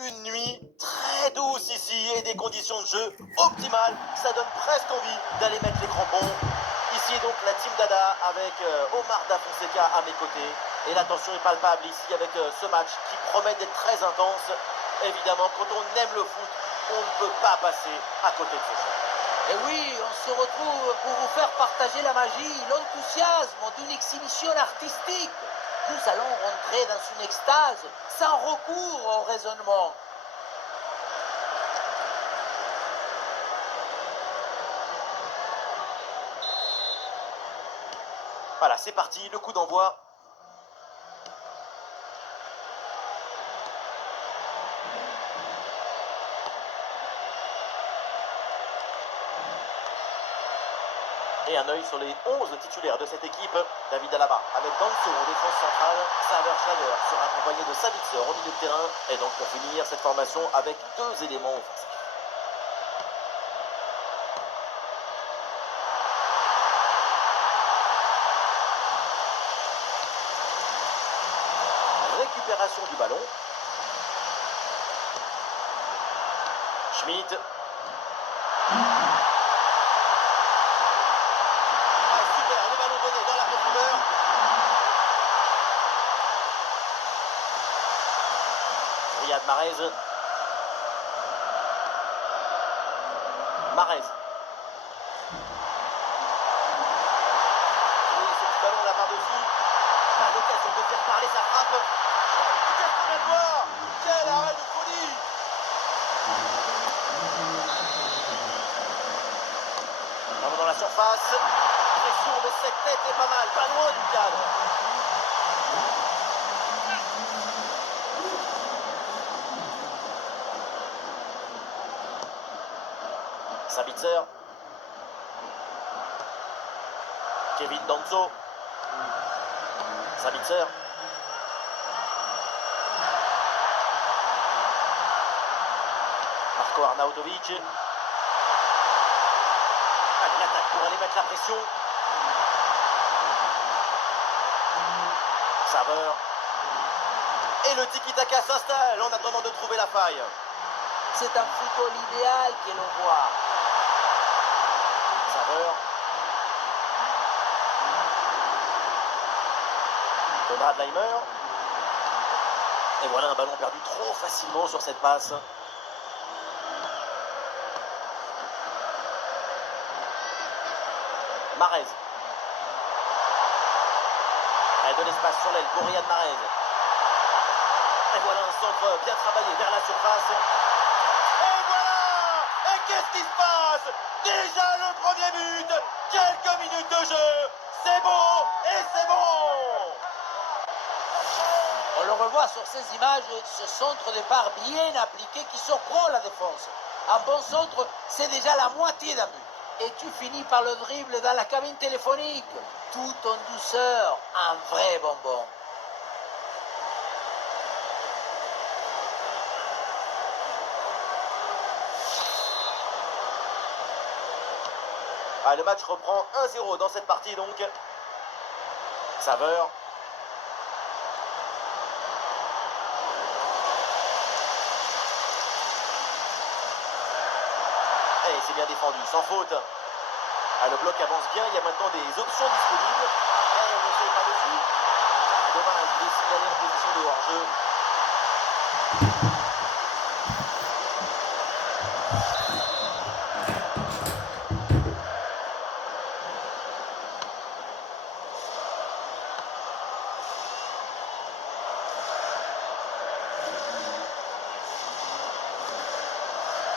Une nuit très douce ici et des conditions de jeu optimales. Ça donne presque envie d'aller mettre les crampons. Ici est donc la Team Dada avec Omar Da Fonseca à mes côtés. Et la tension est palpable ici avec ce match qui promet d'être très intense. Évidemment, quand on aime le foot, on ne peut pas passer à côté de ce jeu. Et oui, on se retrouve pour vous faire partager la magie, l'enthousiasme d'une exhibition artistique. Nous allons rentrer dans une extase sans recours au raisonnement. Voilà, c'est parti, le coup d'envoi. Et un œil sur les 11 titulaires de cette équipe. David Alaba avec Danso en défense centrale. Saver Schlager sera accompagné de Sabitzer au milieu de terrain. Et donc pour finir cette formation avec deux éléments offensifs. Récupération du ballon. Schmidt. Super, le ballon donné dans la profondeur. Riyad Mahrez. Mahrez. Oui, ce petit ballon là par-dessus. Pas l'occasion de faire parler sa frappe. Qu'est-ce qu'on vient de voir? Quel arrêt de folie! Ballon dans la surface. Pression, mais cette tête est pas mal, pas loin du cadre. Sabitzer. Kevin Danso. Sabitzer. Marco Arnautovic. Allez, l'attaque pour aller mettre la pression. Saveur. Et le tiki-taka s'installe en attendant de trouver la faille. C'est un football idéal que l'on voit. Saveur. Konrad Laimer. Et voilà un ballon perdu trop facilement sur cette passe. Mahrez. Et de l'espace sur l'aile pour Riyad Mahrez. Et voilà un centre bien travaillé vers la surface. Et voilà! Et qu'est-ce qui se passe? Déjà le premier but! Quelques minutes de jeu! C'est beau et c'est bon! On le revoit sur ces images, ce centre de part bien appliqué qui surprend la défense. Un bon centre, c'est déjà la moitié d'un but. Et tu finis par le dribble dans la cabine téléphonique. Tout en douceur, un vrai bonbon. Ah, le match reprend 1-0 dans cette partie donc. Saveur. Et c'est bien défendu, sans faute. Ah, le bloc avance bien, il y a maintenant des options disponibles. Et on n'essaye pas dessus. Dommage, il est signalé en position de hors-jeu.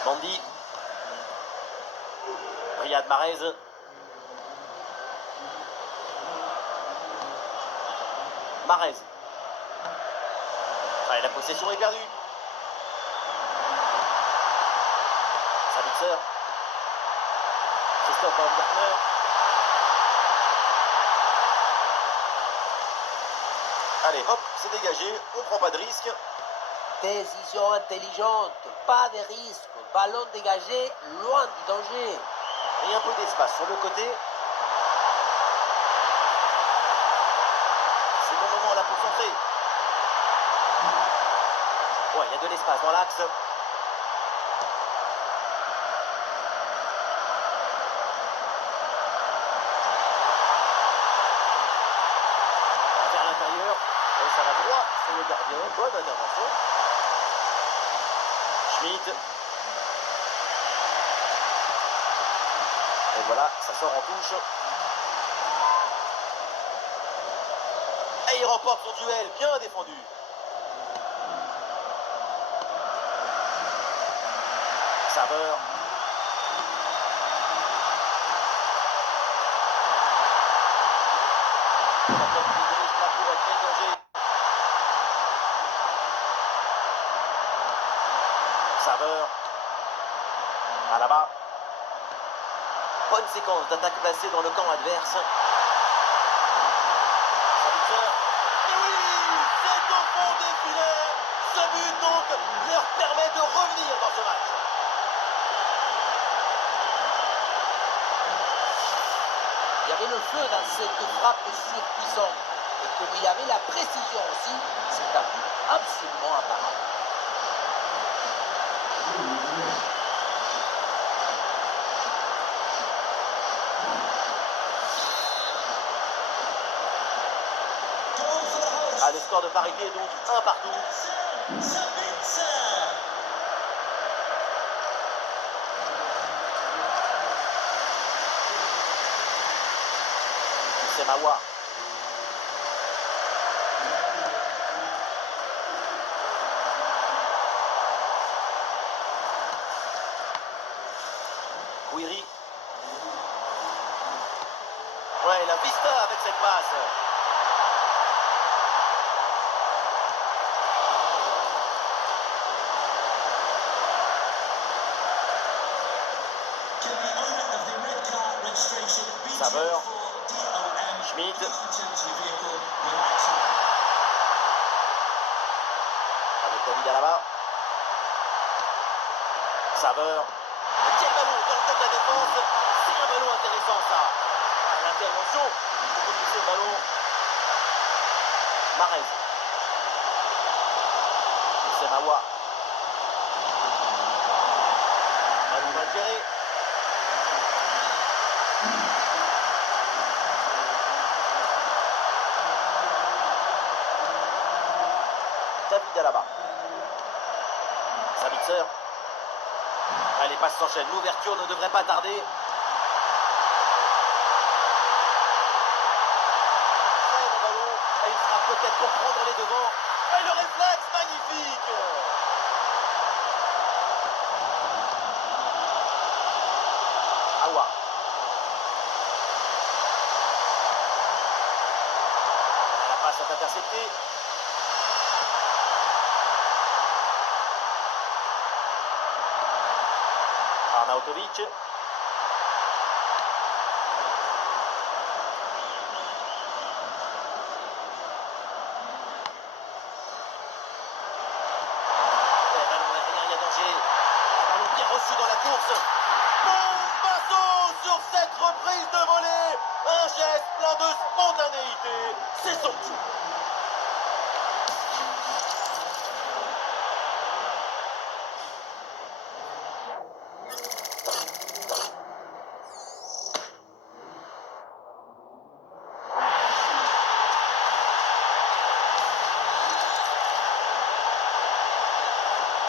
Mandy. Riyad Mahrez. Mahrez. Ah, et la possession est perdue. Sabitzer. Christophe Baumgartner. Allez, hop, c'est dégagé, on prend pas de risque. Décision intelligente, pas de risque, ballon dégagé, loin du danger. Et un peu d'espace sur le côté. C'est bon moment là pour centrer. Ouais, il y a de l'espace. l'espace dans l'axe. Vers l'intérieur. Et ça va droit sur le gardien. Bonne intervention. Schmitt. Et voilà, ça sort en touche. Et il remporte son duel, bien défendu. Saveur. Saveur. À là-bas. Bonne séquence d'attaque placée dans le camp adverse. Sabitzer. Et oui, c'est au fond des filets. Ce but donc leur permet de revenir dans ce match. Il y avait le feu dans cette frappe surpuissante. Et comme il y avait la précision aussi, c'est un but absolument apparent. Ah, le score de parité est donc 1 partout. C'est Mawa. Guiri. Ouais, la vista avec cette passe. Saveur. Schmitt. Avec David à là-bas. Saveur. Quel ballon dans le tête de la défense. C'est un ballon intéressant ça. L'intervention. Il faut pousser le ballon. Marez. C'est Mawa. Ballon mal géré. David à là-bas. Sabitzer. Les passes s'enchaînent. L'ouverture ne devrait pas tarder. Très bon ballon. Et il sera peut-être pour prendre les devants. Et le réflexe magnifique. Awa. La passe est interceptée. Arnautovic. Et ballon aérien, il y a danger. Un ballon bien reçu dans la course. Bombasso sur cette reprise de volée. Un geste plein de spontanéité. C'est somptueux.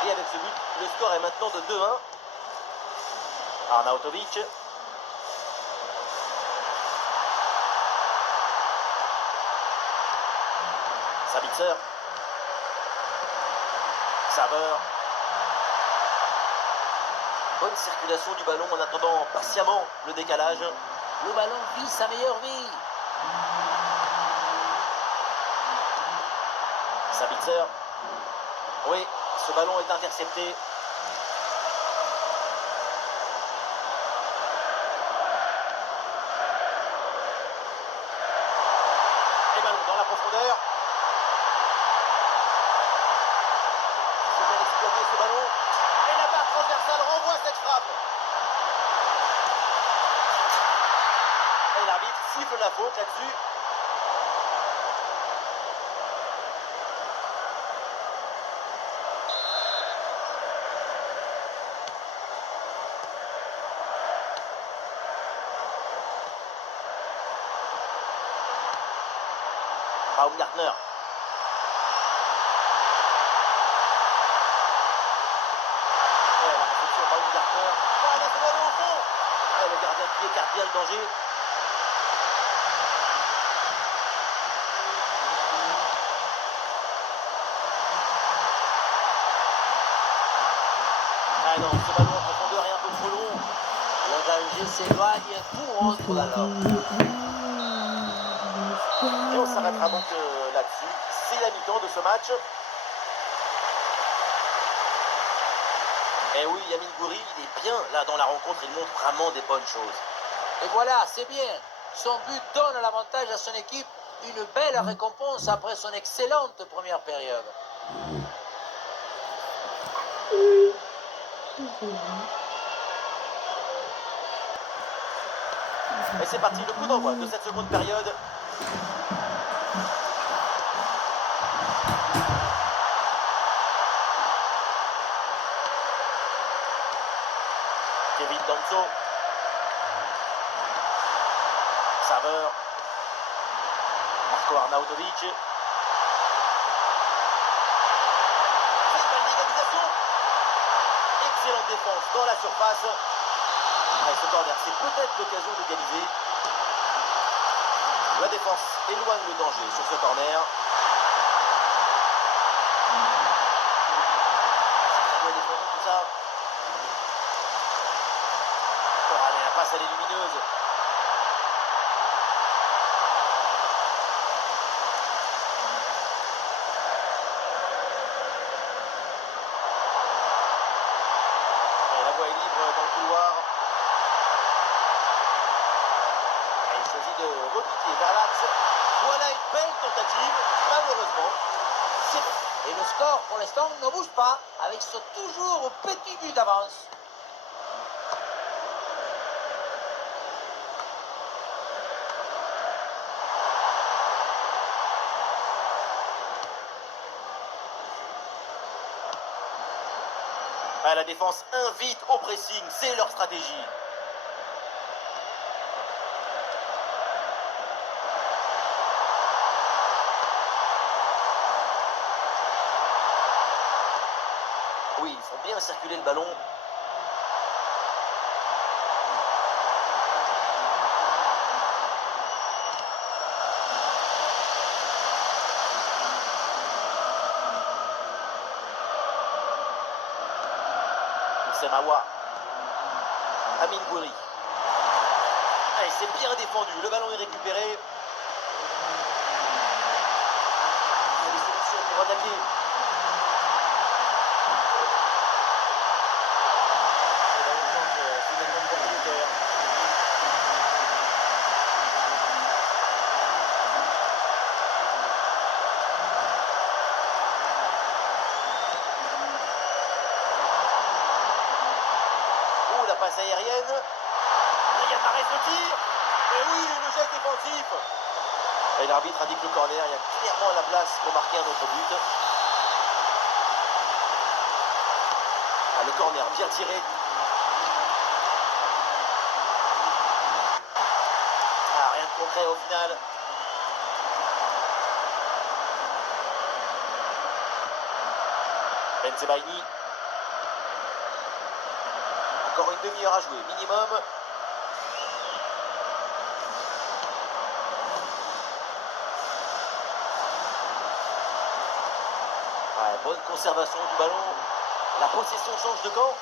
Et avec ce but, le score est maintenant de 2-1. Arnautovic. Sabitzer. Saveur. Bonne circulation du ballon en attendant patiemment le décalage. Le ballon vit sa meilleure vie. Sabitzer. Oui, ce ballon est intercepté. Et ballon dans la profondeur. Il faut bien exploiter ce ballon. Et la barre transversale renvoie cette frappe. Et l'arbitre siffle la faute là-dessus. Baumgartner. Ouais, la réception Baumgartner. Ah, là, c'est bon, au fond. Ouais, le gardien qui écarte bien le danger. Ah non, ce ballon en profondeur est un peu trop long. Le danger s'éloigne, tout rentre dans l'ordre. Et on s'arrêtera donc là-dessus. C'est la mi-temps de ce match. Et oui, Yamin Gouiri, il est bien là dans la rencontre. Il montre vraiment des bonnes choses. Et voilà, c'est bien. Son but donne l'avantage à son équipe. Une belle récompense après son excellente première période. Et c'est parti, le coup d'envoi de cette seconde période. Kevin Danso. Saveur. Marco Arnautovic. Très belle d'égalisation. Excellente défense dans la surface. Et ce corner, c'est peut-être l'occasion d'égaliser. La défense éloigne le danger sur ce corner. Ça doit défendre tout ça. Oh, allez, la passe, elle est lumineuse. Et la voie est libre dans le couloir. Et il choisit de repiquer vers l'axe. Voilà une belle tentative. Malheureusement, c'est bon. Et le score, pour l'instant, ne bouge pas, avec ce toujours petit but d'avance. Ah, la défense invite au pressing, c'est leur stratégie. Oui, ils font bien circuler le ballon. C'est Mawa. Amin Gouiri. Et c'est bien défendu. Le ballon est récupéré. Il y a des solutions pour attaquer. Et là, on change finalement de propriétaire. Oh, la passe aérienne. Riyad Mahrez le tir. Et oui, le geste défensif. Et l'arbitre indique le corner. Il y a clairement la place pour marquer un autre but. Ah, le corner bien tiré. Ah, rien de concret au final. Benzebaini. Encore une demi-heure à jouer, minimum. Ouais, bonne conservation du ballon. La possession change de camp.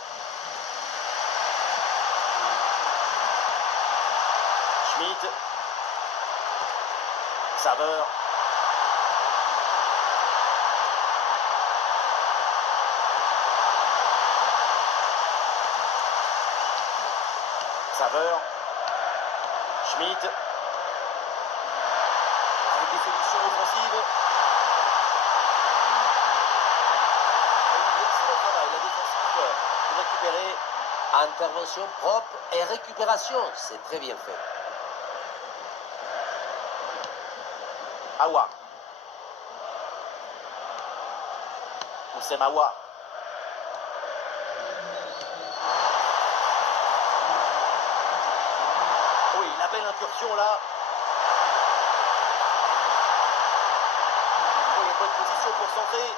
Schmitt. Saveur. Saveur. Schmitt. Avec des solutions offensives. Excellent travail, la défensive pour récupérer. Intervention propre et récupération, c'est très bien fait. Awa. Oussem Awa. Oui, la belle incursion là. concentré.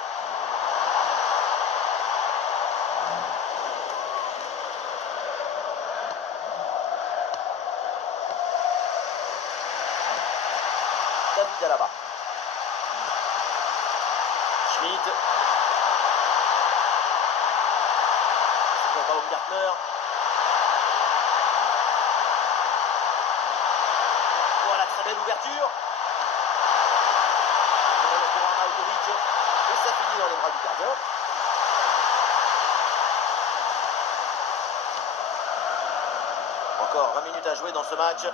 David Alaba. Schmidt. C'est pour Baumgartner. Voilà, très belle ouverture. Pour Arnautovic. Et ça finit dans les bras du gardien. Encore 20 minutes à jouer dans ce match.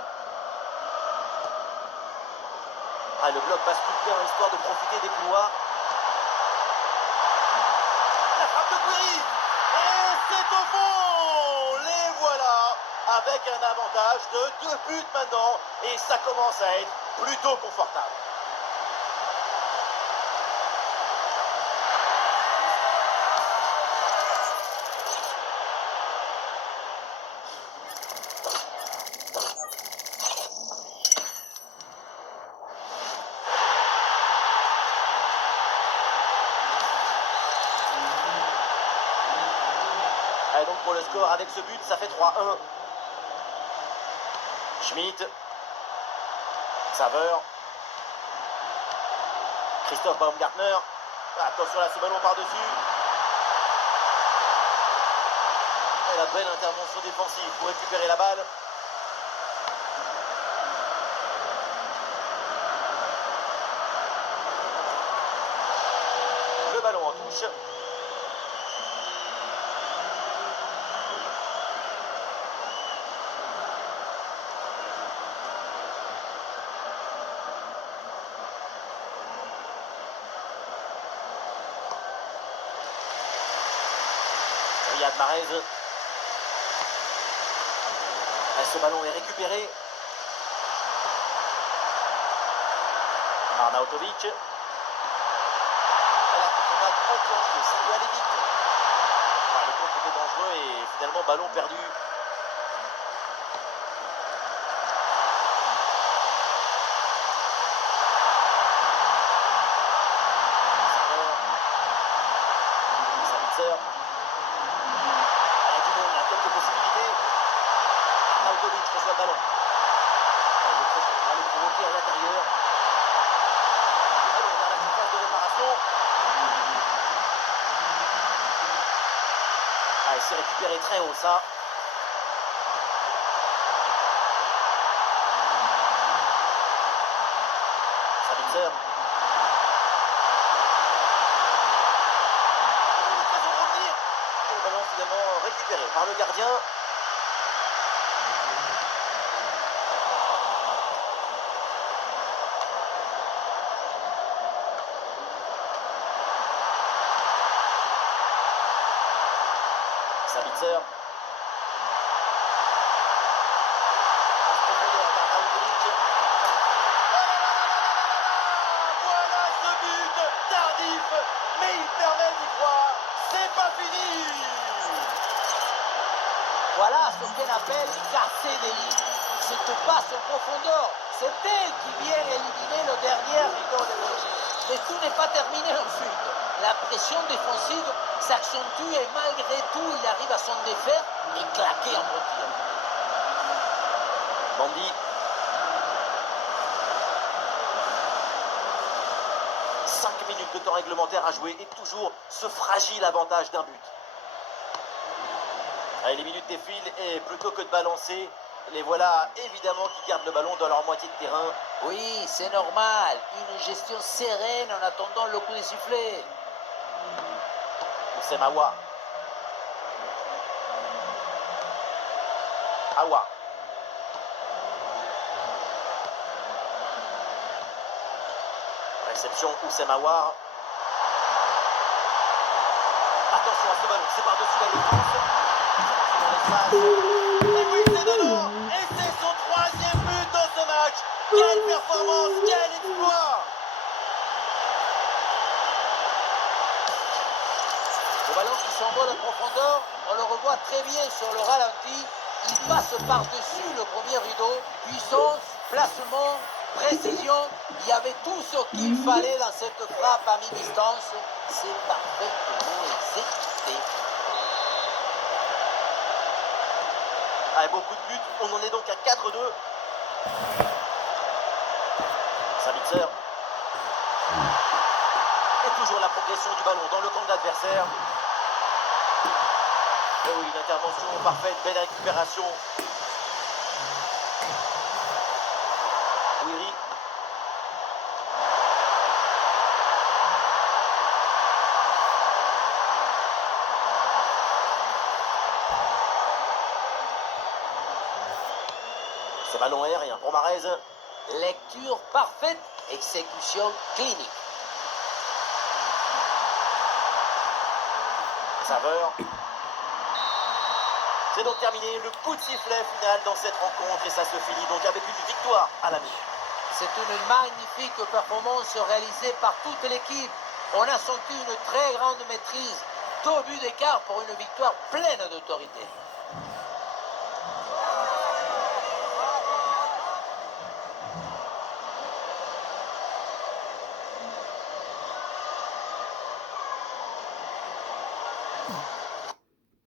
Ah, le bloc bascule bien histoire de profiter des couloirs. La frappe de Guiri. Et c'est au fond. Les voilà avec un avantage de 2 buts maintenant. Et ça commence à être plutôt confortable. Et donc pour le score, avec ce but, ça fait 3-1. Schmidt. Saveur. Christophe Baumgartner. Attention là, ce ballon par-dessus. Et la belle intervention défensive pour récupérer la balle. Le ballon en touche. Riyad Mahrez. Ce ballon est récupéré. Arnautovic. La promenade enclenchée, ça doit aller vite. Le contre était dangereux et finalement ballon perdu. Sabitzer. Quelques possibilités. Arnautovic reçoit le ballon. Le crochet va le provoquer à l'intérieur. Le ballon vers la surface de réparation. C'est récupéré très haut ça. Sabitzer. L'occasion de revenir. Et le ballon finalement récupéré par le gardien. Sabitzer. Voilà ce but tardif, mais il permet d'y croire. C'est pas fini. Voilà ce qu'on appelle casser des lignes. Cette passe en profondeur, c'est elle qui vient éliminer le dernier rideau de danger. Mais tout n'est pas terminé ensuite. La pression défensive s'accentue et malgré tout, il arrive à s'en défaire et claquer en tir. Bandi. 5 minutes de temps réglementaire à jouer et toujours ce fragile avantage d'un but. Allez, les minutes défilent et plutôt que de balancer, les voilà évidemment qui gardent le ballon dans leur moitié de terrain. Oui, c'est normal. Une gestion sereine en attendant le coup de sifflet. C'est Mawa. Awa. Réception Oussem Aouar. Attention à ce ballon, c'est par-dessus la défense. Dans l'espace. Et oui, c'est dedans. Et c'est son 3e but dans ce match. Quelle performance, quel exploit. Le ballon qui s'envole en profondeur, on le revoit très bien sur le ralenti. Il passe par-dessus le premier rideau. Puissance, placement, précision. Il y avait tout ce qu'il fallait dans cette frappe à mi-distance. C'est parfaitement exécuté. Avec beaucoup de buts, on en est donc à 4-2. Sabitzer. Et toujours la progression du ballon dans le camp de l'adversaire. Et oui, une intervention parfaite, belle récupération. Wiri. C'est ballon aérien pour Mahrez. Lecture parfaite, exécution clinique. Saveur. C'est donc terminé le coup de sifflet final dans cette rencontre et ça se finit donc avec une victoire à la mi. C'est une magnifique performance réalisée par toute l'équipe. On a senti une très grande maîtrise. 2 buts d'écart pour une victoire pleine d'autorité.